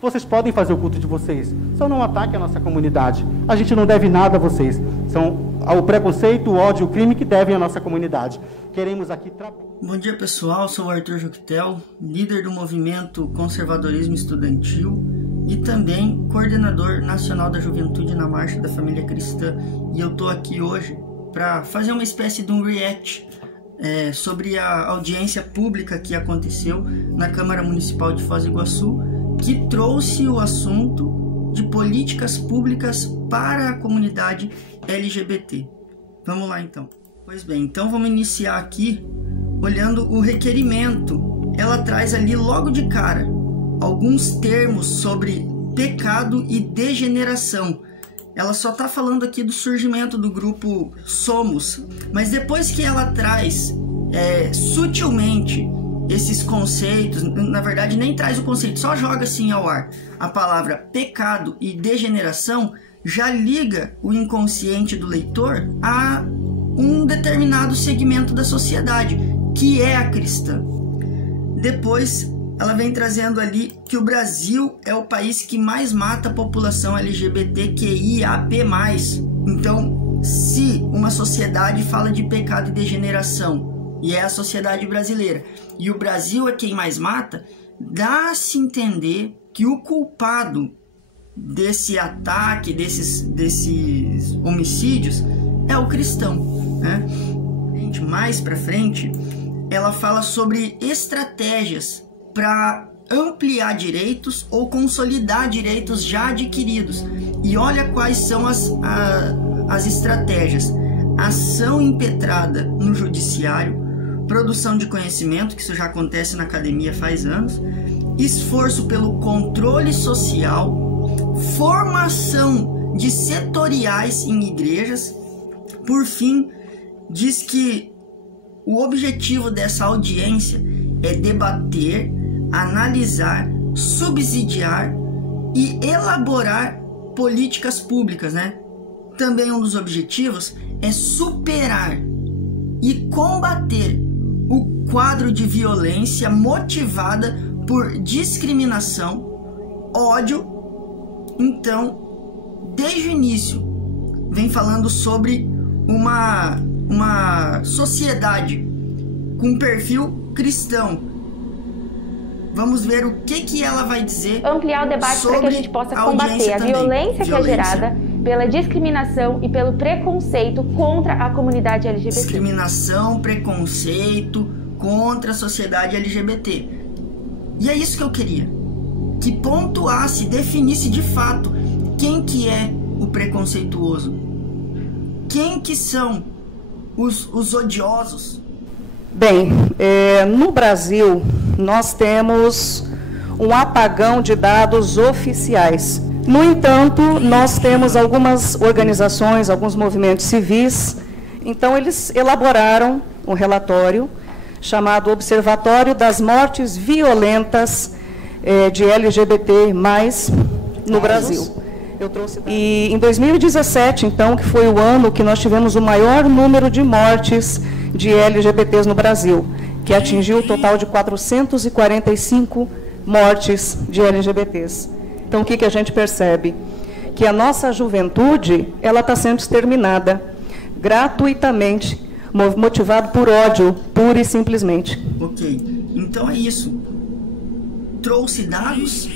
Vocês podem fazer o culto de vocês, só não ataquem a nossa comunidade. A gente não deve nada a vocês. São o preconceito, o ódio, o crime que devem à nossa comunidade. Queremos aqui trabalhar. Bom dia, pessoal. Sou o Arthur Juquetel, líder do movimento Conservadorismo Estudantil e também coordenador nacional da Juventude na Marcha da Família Cristã. E eu estou aqui hoje para fazer uma espécie de um react sobre a audiência pública que aconteceu na Câmara Municipal de Foz do Iguaçu, que trouxe o assunto de políticas públicas para a comunidade LGBT. Vamos lá então. Pois bem, então vamos iniciar aqui olhando o requerimento. Ela traz ali logo de cara alguns termos sobre pecado e degeneração. Ela só está falando aqui do surgimento do grupo Somos, mas depois que ela traz sutilmente esses conceitos, na verdade nem traz o conceito, só joga assim ao ar a palavra pecado e degeneração, já liga o inconsciente do leitor a um determinado segmento da sociedade, que é a cristã. Depois ela vem trazendo ali que o Brasil é o país que mais mata a população LGBTQIAP+. Então, se uma sociedade fala de pecado e degeneração, e é a sociedade brasileira, e o Brasil é quem mais mata, dá-se entender que o culpado desse ataque, desses homicídios, é o cristão, né? Mais pra frente, ela fala sobre estratégias para ampliar direitos ou consolidar direitos já adquiridos. E olha quais são as estratégias: ação impetrada no judiciário, produção de conhecimento, que isso já acontece na academia faz anos, esforço pelo controle social, formação de setoriais em igrejas. Por fim, diz que o objetivo dessa audiência é debater, analisar, subsidiar e elaborar políticas públicas, né? Também um dos objetivos é superar e combater o quadro de violência motivada por discriminação, ódio. Então, desde o início, vem falando sobre uma sociedade com perfil cristão. Vamos ver o que ela vai dizer. Ampliar o debate para que a gente possa combater a violência que é gerada pela discriminação e pelo preconceito contra a comunidade LGBT. Discriminação, preconceito contra a sociedade LGBT. E é isso que eu queria. Que pontuasse, definisse de fato quem que é o preconceituoso. Quem que são os odiosos. Bem, no Brasil nós temos um apagão de dados oficiais. No entanto, nós temos algumas organizações, alguns movimentos civis. Então, eles elaboraram um relatório chamado Observatório das Mortes Violentas de LGBT+, no Brasil. E em 2017, então, que foi o ano que nós tivemos o maior número de mortes de LGBTs no Brasil, que atingiu o total de 445 mortes de LGBTs. Então, o que a gente percebe? Que a nossa juventude ela está sendo exterminada gratuitamente, motivado por ódio, pura e simplesmente. Ok, então é isso. Trouxe dados,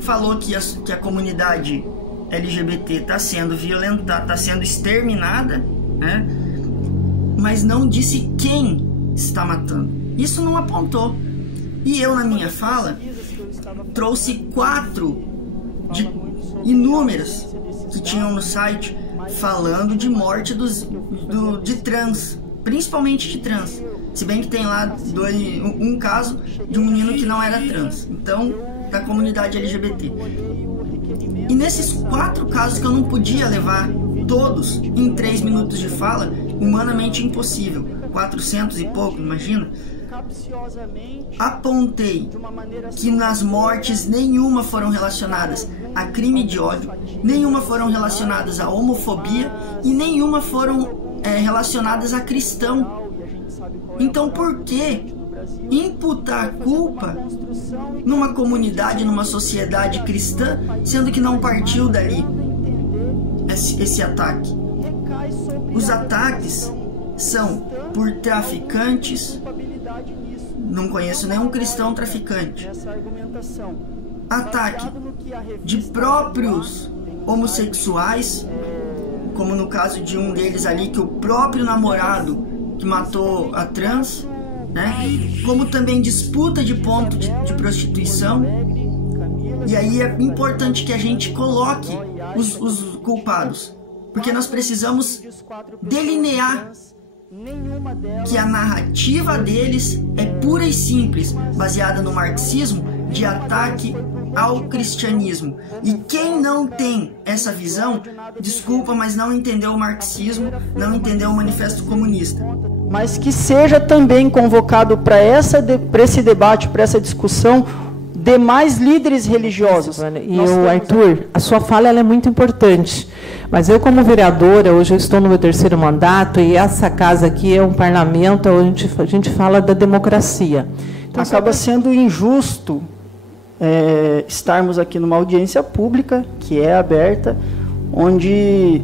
falou que a comunidade LGBT está sendo violentada, está sendo exterminada, né? Mas não disse quem está matando. Isso não apontou. E eu, na minha fala, trouxe 4 de inúmeras que tinham no site falando de morte de trans, principalmente de trans. Se bem que tem lá um caso de um menino que não era trans, então da comunidade LGBT. E nesses 4 casos que eu não podia levar todos em 3 minutos de fala, humanamente impossível, 400 e pouco, imagina. Apontei que nas mortes nenhuma foram relacionadas a crime de ódio, nenhuma foram relacionadas a homofobia e nenhuma foram relacionadas a cristão. Então por que imputar a culpa numa comunidade, numa sociedade cristã, sendo que não partiu dali esse ataque. Os ataques são por traficantes. Não conheço nenhum cristão traficante. Ataque de próprios homossexuais, como no caso de um deles ali, que o próprio namorado que matou a trans, né? Como também disputa de ponto de prostituição. E aí é importante que a gente coloque os culpados, porque nós precisamos delinear que a narrativa deles é pura e simples, baseada no marxismo, de ataque ao cristianismo. E quem não tem essa visão, desculpa, mas não entendeu o marxismo, não entendeu o manifesto comunista. Mas que seja também convocado para esse debate, para essa discussão, demais líderes religiosos. E o Arthur, a sua fala ela é muito importante, mas eu como vereadora, hoje eu estou no meu 3º mandato, e essa casa aqui é um parlamento onde a gente fala da democracia. Então, acaba sendo injusto estarmos aqui numa audiência pública, que é aberta, onde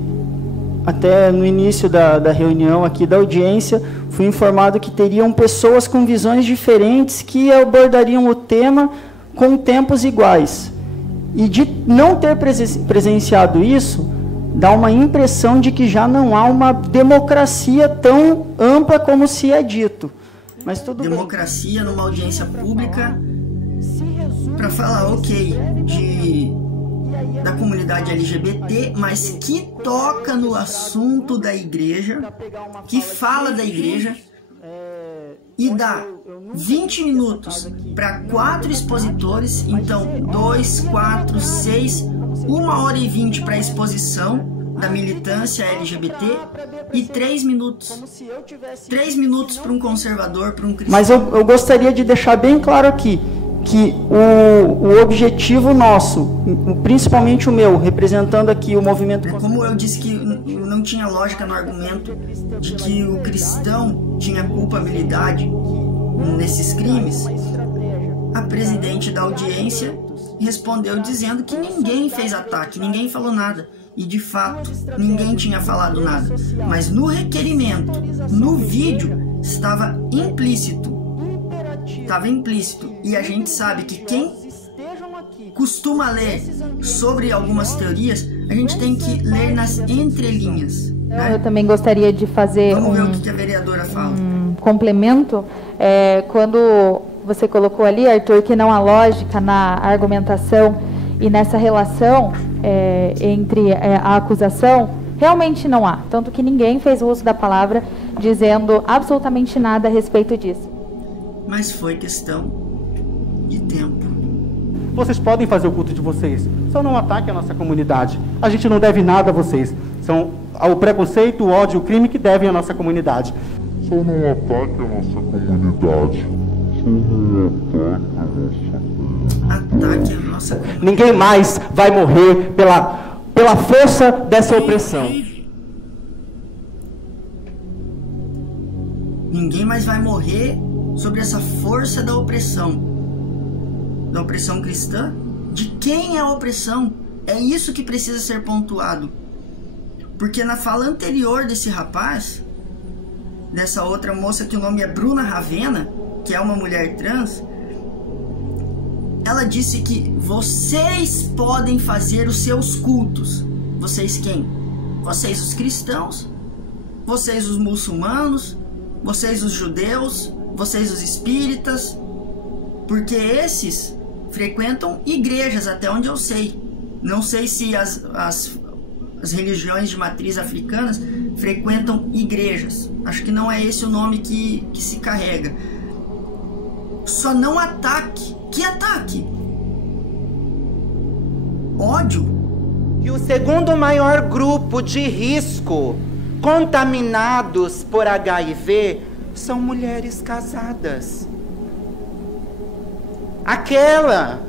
até no início da reunião aqui da audiência, fui informado que teriam pessoas com visões diferentes que abordariam o tema com tempos iguais. E de não ter presenciado isso, dá uma impressão de que já não há uma democracia tão ampla como se é dito. Mas tudo democracia numa audiência pública para falar, ok, da comunidade LGBT, mas que toca no assunto da igreja, que fala da igreja, e dá 20 minutos para 4 expositores, então 2, 4, 6, 1h20 para a exposição da militância LGBT e 3 minutos. 3 minutos para um conservador, para um cristão. Mas eu gostaria de deixar bem claro aqui que o objetivo nosso, principalmente o meu, representando aqui o movimento... Como eu disse que não tinha lógica no argumento de que o cristão tinha culpabilidade nesses crimes, a presidente da audiência respondeu dizendo que ninguém fez ataque, ninguém falou nada. E, de fato, ninguém tinha falado nada. Mas no requerimento, no vídeo, estava implícito. Estava implícito. E a gente sabe que quem costuma ler sobre algumas teorias, a gente tem que ler nas entrelinhas. Né? Eu também gostaria de fazer Vamos ver o que a vereadora fala. Complemento. Quando você colocou ali, Arthur, que não há lógica na argumentação e nessa relação entre a acusação, realmente não há. Tanto que ninguém fez uso da palavra dizendo absolutamente nada a respeito disso. Mas foi questão de tempo. Vocês podem fazer o culto de vocês, só não ataquem a nossa comunidade. A gente não deve nada a vocês. São o preconceito, o ódio, o crime que devem à nossa comunidade. Só não ataque a nossa comunidade. Ataque a nossa comunidade. Ninguém mais vai morrer pela força dessa opressão. Ninguém mais vai morrer sobre essa força da opressão. Da opressão cristã? De quem é a opressão? É isso que precisa ser pontuado. Porque na fala anterior desse rapaz, dessa outra moça que o nome é Bruna Ravena, que é uma mulher trans, ela disse que vocês podem fazer os seus cultos. Vocês quem? Vocês os cristãos, vocês os muçulmanos, vocês os judeus, vocês os espíritas, porque esses frequentam igrejas, até onde eu sei. Não sei se as religiões de matriz africanas frequentam igrejas. Acho que não é esse o nome que se carrega. Só não ataque. Que ataque? Ódio. E o segundo maior grupo de risco contaminados por HIV são mulheres casadas. Aquela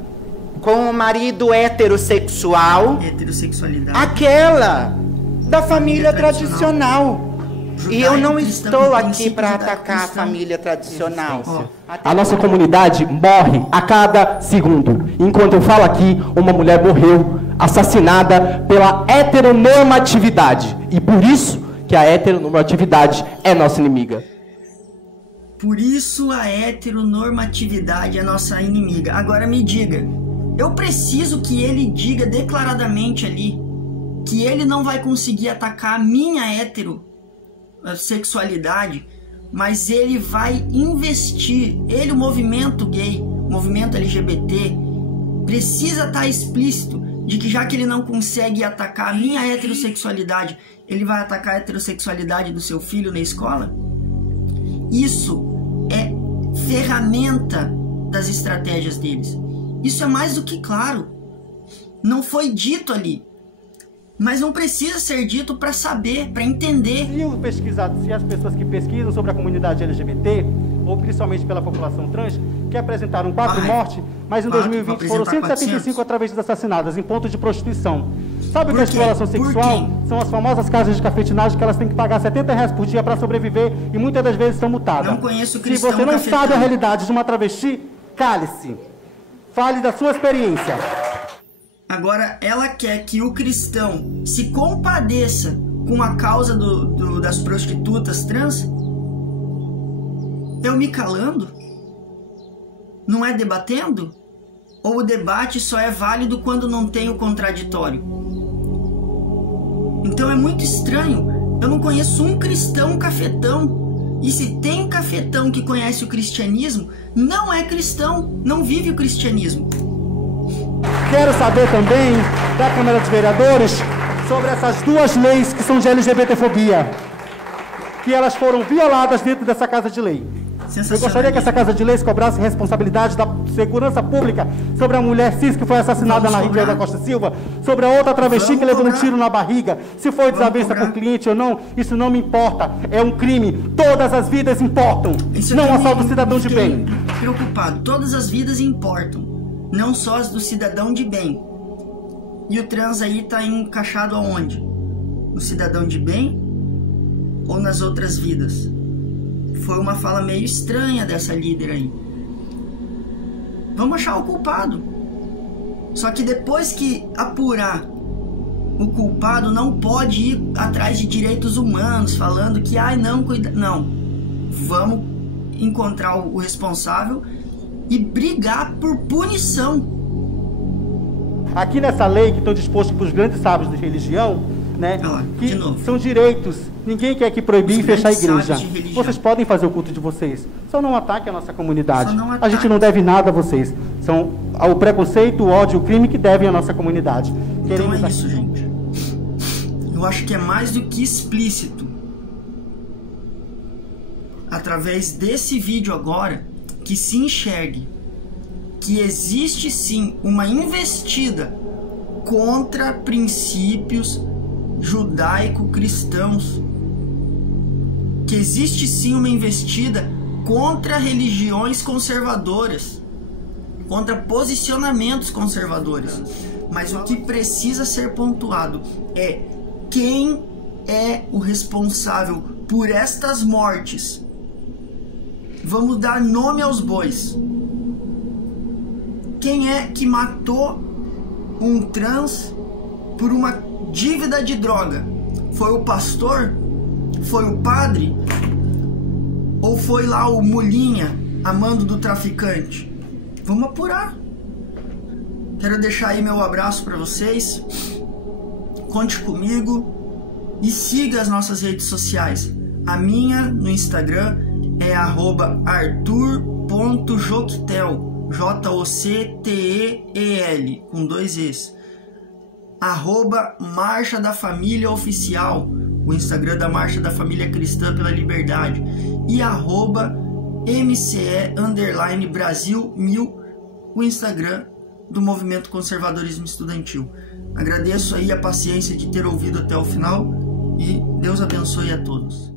com o marido heterossexual, heterossexualidade. Aquela da família tradicional. E eu não estou aqui para atacar a família tradicional. A nossa comunidade morre a cada segundo. Enquanto eu falo aqui, uma mulher morreu assassinada pela heteronormatividade. E por isso que a heteronormatividade é nossa inimiga. Por isso a heteronormatividade é nossa inimiga. Agora me diga, eu preciso que ele diga declaradamente ali que ele não vai conseguir atacar a minha heterossexualidade, mas ele vai investir, o movimento gay, o movimento LGBT, precisa estar explícito de que já que ele não consegue atacar a minha heterossexualidade, ele vai atacar a heterossexualidade do seu filho na escola? Isso é ferramenta das estratégias deles. Isso é mais do que claro. Não foi dito ali, mas não precisa ser dito para saber, para entender. Se as pessoas que pesquisam sobre a comunidade LGBT, ou principalmente pela população trans, que apresentaram 4 mortes, mas em 2020 foram 175 travestis assassinadas em pontos de prostituição. Sabe o que é exploração sexual? São as famosas casas de cafetinagem que elas têm que pagar R$70 por dia para sobreviver e muitas das vezes são multadas. Não conheço cristão. Se você não sabe a realidade de uma travesti, cale-se. Fale da sua experiência. Agora, ela quer que o cristão se compadeça com a causa das prostitutas trans? Eu me calando? Não é debatendo? Ou o debate só é válido quando não tem o contraditório? Então é muito estranho. Eu não conheço um cristão cafetão. E se tem cafetão que conhece o cristianismo, não é cristão, não vive o cristianismo. Quero saber também da Câmara dos Vereadores sobre essas 2 leis que são de LGBTfobia, que elas foram violadas dentro dessa casa de lei. Eu gostaria que essa casa de leis cobrasse responsabilidade da segurança pública sobre a mulher cis que foi assassinada na Ribeira da Costa Silva, sobre a outra travesti que levou um tiro na barriga, se foi desavença por cliente ou não, isso não me importa, é um crime, todas as vidas importam, não só do cidadão de bem. Preocupado, todas as vidas importam, não só as do cidadão de bem. E o trans aí tá encaixado aonde? No cidadão de bem ou nas outras vidas? Foi uma fala meio estranha dessa líder aí. Vamos achar o culpado. Só que depois que apurar o culpado, não pode ir atrás de direitos humanos, falando que, não, cuida. Não. Vamos encontrar o responsável e brigar por punição. Aqui nessa lei que estão dispostos para os grandes sábios de religião, né, que são direitos. Ninguém quer aqui proibir e fechar a igreja. Vocês podem fazer o culto de vocês. Só não ataquem a nossa comunidade. A gente não deve nada a vocês. São o preconceito, o ódio, o crime que devem à nossa comunidade. Então é isso, gente. Eu acho que é mais do que explícito. Através desse vídeo agora, que se enxergue que existe sim uma investida contra princípios judaico-cristãos, que existe sim uma investida contra religiões conservadoras, contra posicionamentos conservadores. Mas o que precisa ser pontuado é quem é o responsável por estas mortes. Vamos dar nome aos bois. Quem é que matou um trans por uma dívida de droga? Foi o pastor? Foi o padre? Ou foi lá o mulinha, amando do traficante? Vamos apurar. Quero deixar aí meu abraço para vocês. Conte comigo e siga as nossas redes sociais. A minha no Instagram é @artur.joctel, Joctel, com 2 Es. @Marcha da Família Oficial, o Instagram da Marcha da Família Cristã pela Liberdade. E @MCE_Brasil 1000, o Instagram do Movimento Conservadorismo Estudantil. Agradeço aí a paciência de ter ouvido até o final e Deus abençoe a todos.